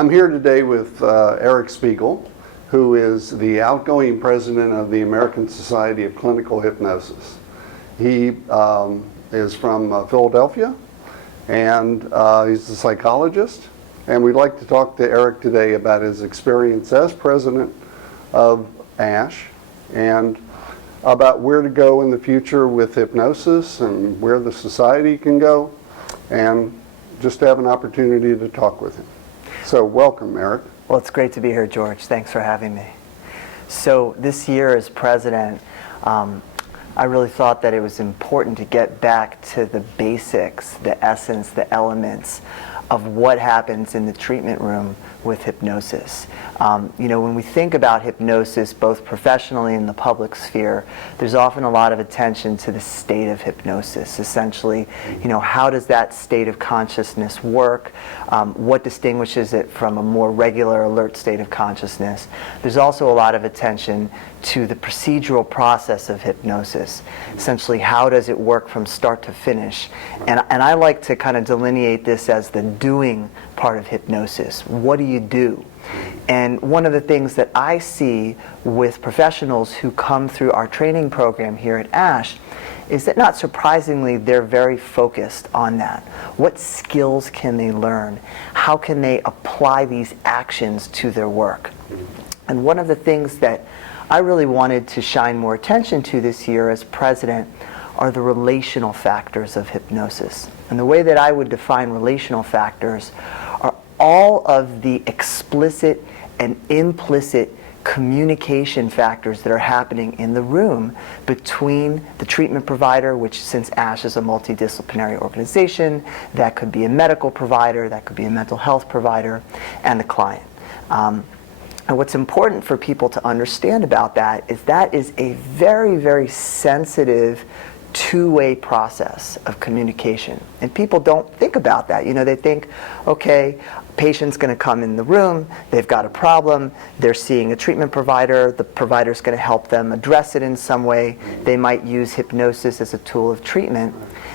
I'm here today with Eric Spiegel, who is the outgoing president of the American Society of Clinical Hypnosis. He is from Philadelphia, and he's a psychologist. And we'd like to talk to Eric today about his experience as president of ASCH and about where to go in the future with hypnosis and where the society can go, and just to have an opportunity to talk with him. So welcome, Eric. Well, it's great to be here, George. Thanks for having me. So this year as president, I really thought that it was important to get back to the basics, the essence, the elements of what happens in the treatment room with hypnosis. When we think about hypnosis, both professionally and in the public sphere, there's often a lot of attention to the state of hypnosis. Essentially, how does that state of consciousness work? What distinguishes it from a more regular alert state of consciousness? There's also a lot of attention to the procedural process of hypnosis. Essentially, how does it work from start to finish? And I like to kind of delineate this as the doing part of hypnosis. What do you do? And one of the things that I see with professionals who come through our training program here at ASCH is that, not surprisingly, they're very focused on that. What skills can they learn? How can they apply these actions to their work? And one of the things that I really wanted to shine more attention to this year as president are the relational factors of hypnosis. And the way that I would define relational factors are all of the explicit and implicit communication factors that are happening in the room between the treatment provider, which, since ASCH is a multidisciplinary organization, that could be a medical provider, that could be a mental health provider, and the client. And what's important for people to understand about that is a very, very sensitive two-way process of communication. And people don't think about that. They think, okay, patient's going to come in the room, they've got a problem, they're seeing a treatment provider, the provider's going to help them address it in some way. They might use hypnosis as a tool of treatment.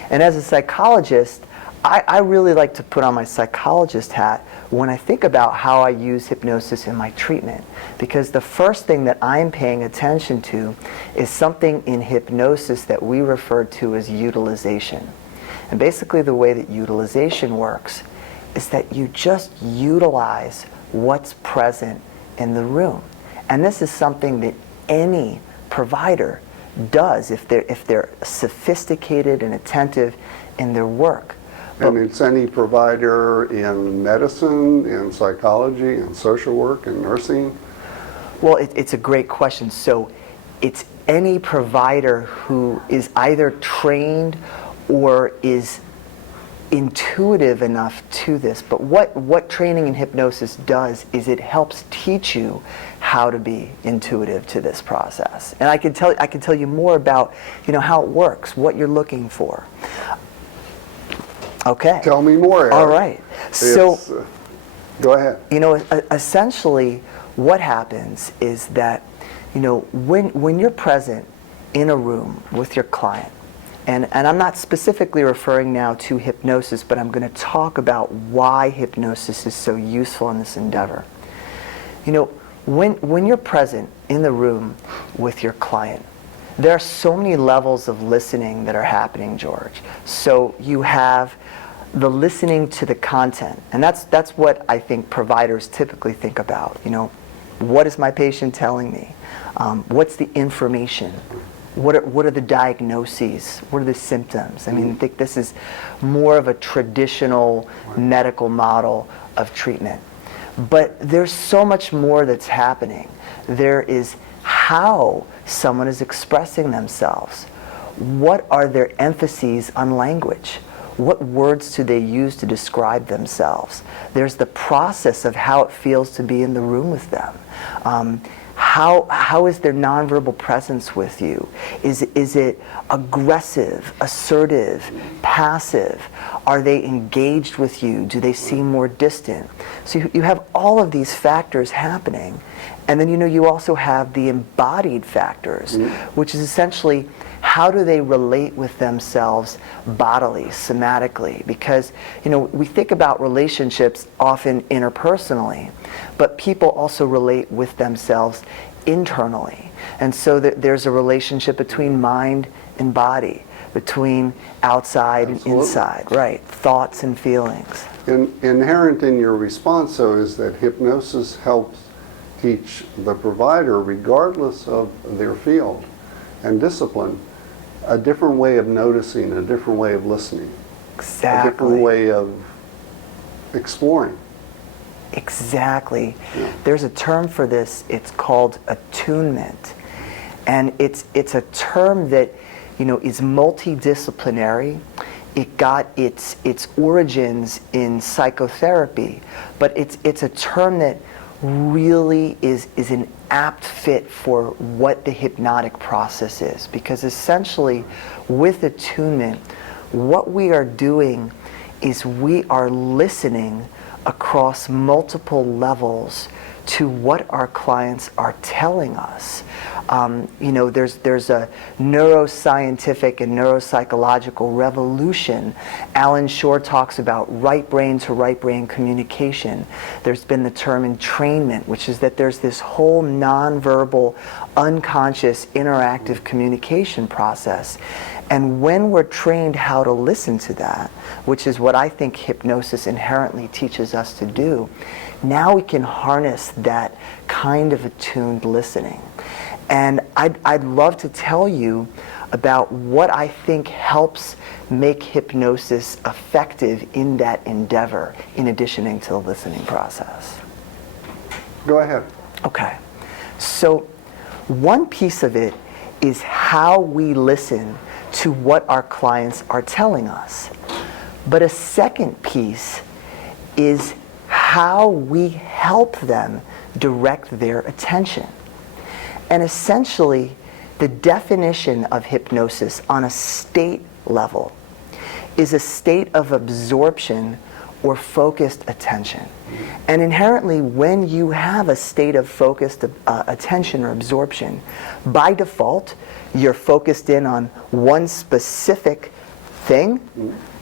And as a psychologist, I really like to put on my psychologist hat when I think about how I use hypnosis in my treatment, because the first thing that I'm paying attention to is something in hypnosis that we refer to as utilization. And basically the way that utilization works is that you just utilize what's present in the room. And this is something that any provider does if they're sophisticated and attentive in their work. And it's any provider in medicine, in psychology, in social work, in nursing? Well, it's a great question. So it's any provider who is either trained or is intuitive enough to this. But what training in hypnosis does is it helps teach you how to be intuitive to this process. And I can tell you more about how it works, what you're looking for. Okay. Tell me more, Eric. All right. So, go ahead. Essentially, what happens is that, when you're present in a room with your client, and I'm not specifically referring now to hypnosis, but I'm going to talk about why hypnosis is so useful in this endeavor. When you're present in the room with your client, there are so many levels of listening that are happening, George. So you have the listening to the content, and that's what I think providers typically think about. What is my patient telling me? What's the information? What are the diagnoses? What are the symptoms? I think this is more of a traditional medical model of treatment. But there's so much more that's happening. There is how someone is expressing themselves. What are their emphases on language? What words do they use to describe themselves? There's the process of how it feels to be in the room with them. How is their nonverbal presence with you? Is it aggressive, assertive, passive? Are they engaged with you? Do they seem more distant? So you have all of these factors happening, And then, you also have the embodied factors, which is essentially how do they relate with themselves bodily, somatically? Because, we think about relationships often interpersonally, but people also relate with themselves internally. And so there's a relationship between mind and body, between outside and inside, right? Thoughts and feelings. Inherent in your response, though, is that hypnosis helps teach the provider, regardless of their field and discipline, a different way of noticing, a different way of listening, Exactly. a different way of exploring. Exactly. Yeah. There's a term for this. It's called attunement. And it's a term that, is multidisciplinary. It got its origins in psychotherapy, but it's a term that really is an apt fit for what the hypnotic process is. Because essentially, with attunement, what we are doing is we are listening across multiple levels to what our clients are telling us. There's a neuroscientific and neuropsychological revolution. Alan Shore talks about right brain to right brain communication. There's been the term entrainment, which is that there's this whole nonverbal, unconscious, interactive communication process. And when we're trained how to listen to that, which is what I think hypnosis inherently teaches us to do, now we can harness that kind of attuned listening. And I'd love to tell you about what I think helps make hypnosis effective in that endeavor, in addition to the listening process. Go ahead. Okay. So one piece of it is how we listen to what our clients are telling us. But a second piece is how we help them direct their attention. And essentially, the definition of hypnosis on a state level is a state of absorption or focused attention. And inherently, when you have a state of focused attention or absorption, by default, you're focused in on one specific thing.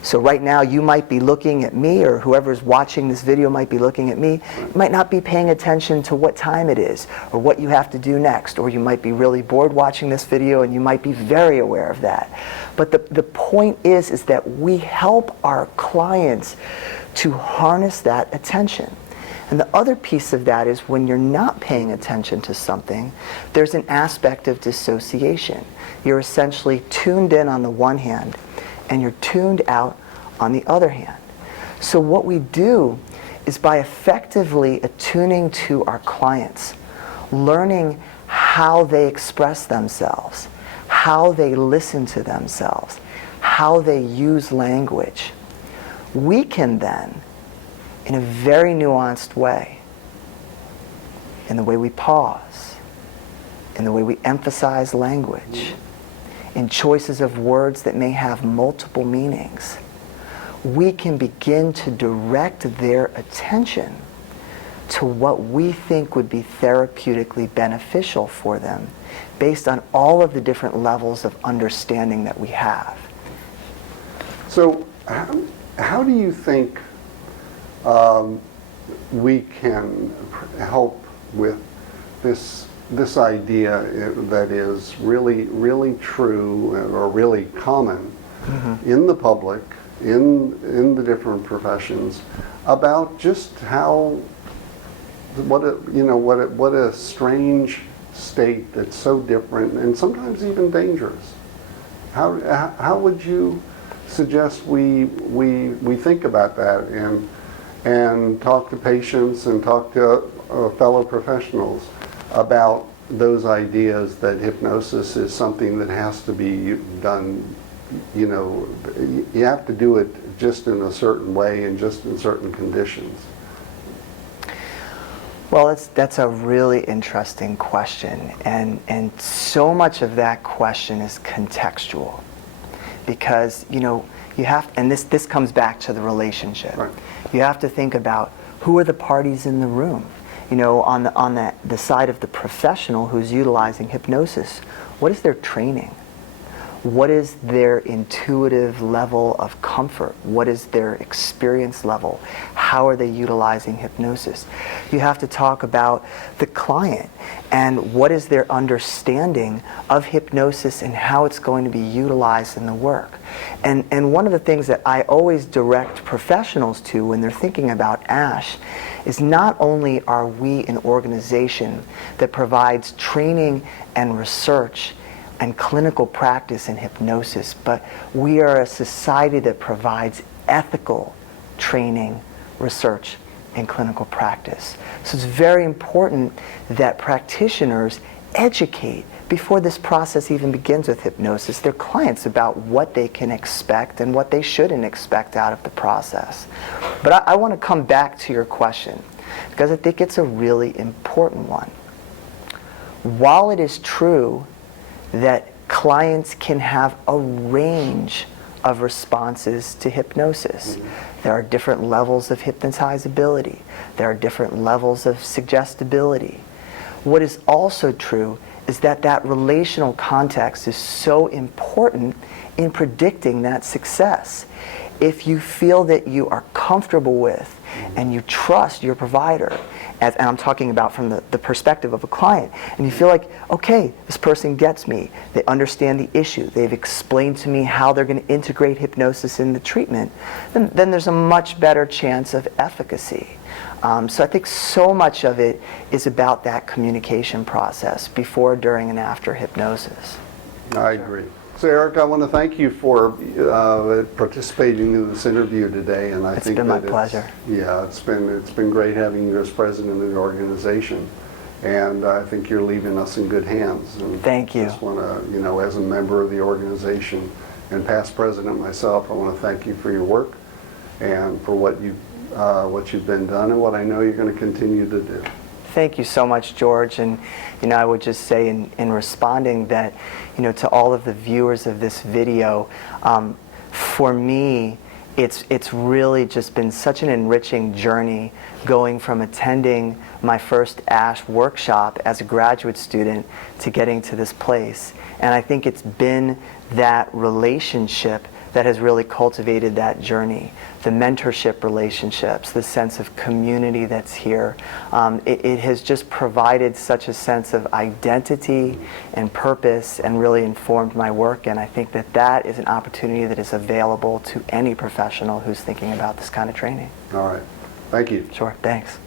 So right now you might be looking at me, or whoever's watching this video might be looking at me. You might not be paying attention to what time it is or what you have to do next, or you might be really bored watching this video and you might be very aware of that. But the point is that we help our clients to harness that attention. And the other piece of that is when you're not paying attention to something, there's an aspect of dissociation. You're essentially tuned in on the one hand, and you're tuned out on the other hand. So what we do is, by effectively attuning to our clients, learning how they express themselves, how they listen to themselves, how they use language, we can then, in a very nuanced way, in the way we pause, in the way we emphasize language, in choices of words that may have multiple meanings, we can begin to direct their attention to what we think would be therapeutically beneficial for them based on all of the different levels of understanding that we have. So how do you think we can help with this idea that is really true or really common in the public, in the different professions, about just how what a strange state that's so different and sometimes even dangerous. How would you suggest we think about that and talk to patients and talk to fellow professionals about those ideas that hypnosis is something that has to be done, you have to do it just in a certain way and just in certain conditions? Well, that's a really interesting question, and so much of that question is contextual, because you have, and this comes back to the relationship. Right. You have to think about who are the parties in the room. You know, on the side of the professional who's utilizing hypnosis, what is their training? What is their intuitive level of comfort? What is their experience level? How are they utilizing hypnosis? You have to talk about the client and what is their understanding of hypnosis and how it's going to be utilized in the work. And one of the things that I always direct professionals to when they're thinking about ASCH is not only are we an organization that provides training and research and clinical practice in hypnosis, but we are a society that provides ethical training, research, and clinical practice. So it's very important that practitioners educate before this process even begins with hypnosis their clients about what they can expect and what they shouldn't expect out of the process. But I want to come back to your question because I think it's a really important one. While it is true that clients can have a range of responses to hypnosis. There are different levels of hypnotizability. There are different levels of suggestibility. What is also true is that that relational context is so important in predicting that success. If you feel that you are comfortable with and you trust your provider, and I'm talking about from the perspective of a client, and you feel like, okay, this person gets me, they understand the issue, they've explained to me how they're going to integrate hypnosis in the treatment, then there's a much better chance of efficacy. So I think so much of it is about that communication process before, during, and after hypnosis. I agree. So Eric, I want to thank you for participating in this interview today, and I think it's been my pleasure. Yeah, it's been great having you as president of the organization, and I think you're leaving us in good hands. And thank you. Just want to, you know, as a member of the organization and past president myself, I want to thank you for your work and for what you've been done and what I know you're going to continue to do. Thank you so much, George. And you know, I would just say in responding that, you know, to all of the viewers of this video, for me, it's really just been such an enriching journey going from attending my first ASCH workshop as a graduate student to getting to this place. And I think it's been that relationship that has really cultivated that journey. The mentorship relationships, the sense of community that's here. It has just provided such a sense of identity and purpose and really informed my work, and I think that that is an opportunity that is available to any professional who's thinking about this kind of training. All right. Thank you. Sure, thanks.